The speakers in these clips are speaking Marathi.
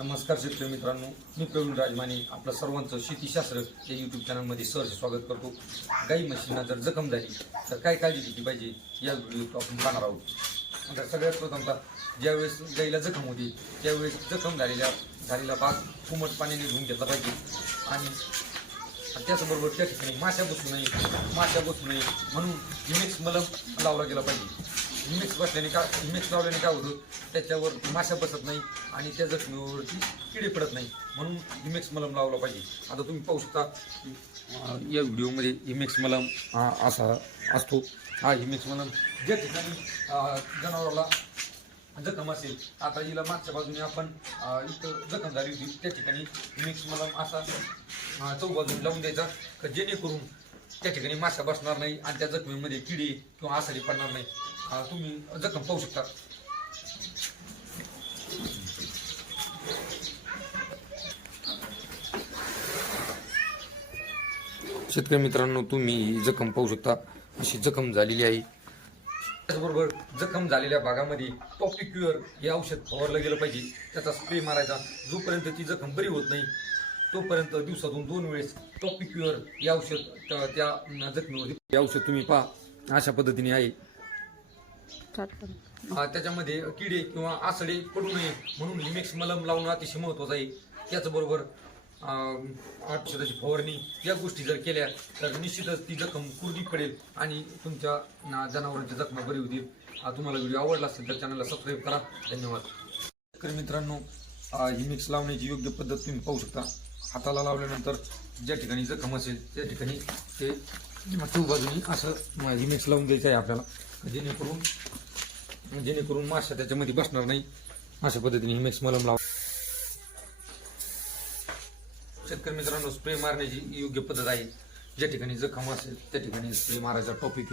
नमस्कार शेतकरी मित्रांनो मी प्रवीण राजमाने आपलं सर्वांचं शेतीशास्त्र या यूट्यूब चॅनलमध्ये सहर्ष स्वागत करतो. गाई म्हशींना जर जखम झाली तर काय काळजी घेतली पाहिजे या व्हिडिओ आपण पाहणार आहोत. तर सगळ्यात प्रथमतः ज्यावेळेस गाईला जखम होती त्यावेळेस जखम झालेल्या झालेला भाग कुमट पाण्याने धुवून घेतला पाहिजे. आणि त्याचबरोबर त्या ठिकाणी माश्या बसू नये माश्या बसू नये म्हणून हिमेक्स मलम लावला गेला पाहिजे. हिमेक्स बसल्याने का मिक्स लावल्याने काय होतं त्याच्यावर माशा बसत नाही आणि त्या जखमीवरती किडे पडत नाही म्हणून हिमेक्स मलम लावला पाहिजे. आता तुम्ही पाहू शकता या व्हिडिओमध्ये हिमेक्स मलम असा असतो. हा हिमेक्स मलम ज्या ठिकाणी जनावराला जखम असेल आता हिला मागच्या बाजूने आपण इथं जखम झाली होती त्या ठिकाणी मिक्स मलम असा चौबाजून चौबाजूने लावून द्यायचा का जेणेकरून त्या ठिकाणी माशा बसणार नाही आणि त्या जखमीमध्ये किडे किंवा आसाडी पडणार नाही. तुम्ही जखम पाहू शकता. शेतकरी मित्रांनो तुम्ही जखम पाहू शकता. अशी जखम झालेली आहे. त्याचबरोबर जखम झालेल्या भागामध्ये टॉपिक्युअर हे औषध फवारलं गेलं पाहिजे. त्याचा स्प्रे मारायचा. जोपर्यंत ती जखम बरी होत नाही तोपर्यंत दिवसातून दोन वेळेस टॉपिक्युअर हे औषध त्या- जखमीवर हे औषध तुम्ही पहा. अशा पद्धतीने आहे. त्याच्यामध्ये किडे किंवा आसडे पडू नये म्हणून लिमिक्स मलम लावणं अतिशय महत्वाचं आहे. त्याचबरोबर औषधाची फवारणी या गोष्टी जर केल्या तर निश्चितच ती जखम कुरडी पडेल आणि तुमच्या ना, जनावरांच्या जखमा बरी होतील. तुम्हाला व्हिडिओ आवडला असेल तर चॅनलला सबस्क्राईब करा. धन्यवाद. मित्रांनो ही मिक्स लावण्याची योग्य पद्धत तुम्ही पाहू शकता. हाताला लावल्यानंतर ज्या ठिकाणी जखम असेल त्या ठिकाणी ते चौ बाजूनी असं ही लावून द्यायचं आहे आपल्याला. जेणेकरून जेणेकरून माशा त्याच्यामध्ये बसणार नाही अशा पद्धतीने हिमेक्स मलम लाव शेतकरी मित्रांनो स्प्रे मारण्याची योग्य पद्धत आहे. ज्या ठिकाणी जखम असेल त्या ठिकाणी स्प्रे मारायचा टॉपिक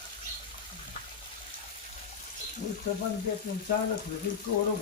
जा पण ते चालत होती कोरं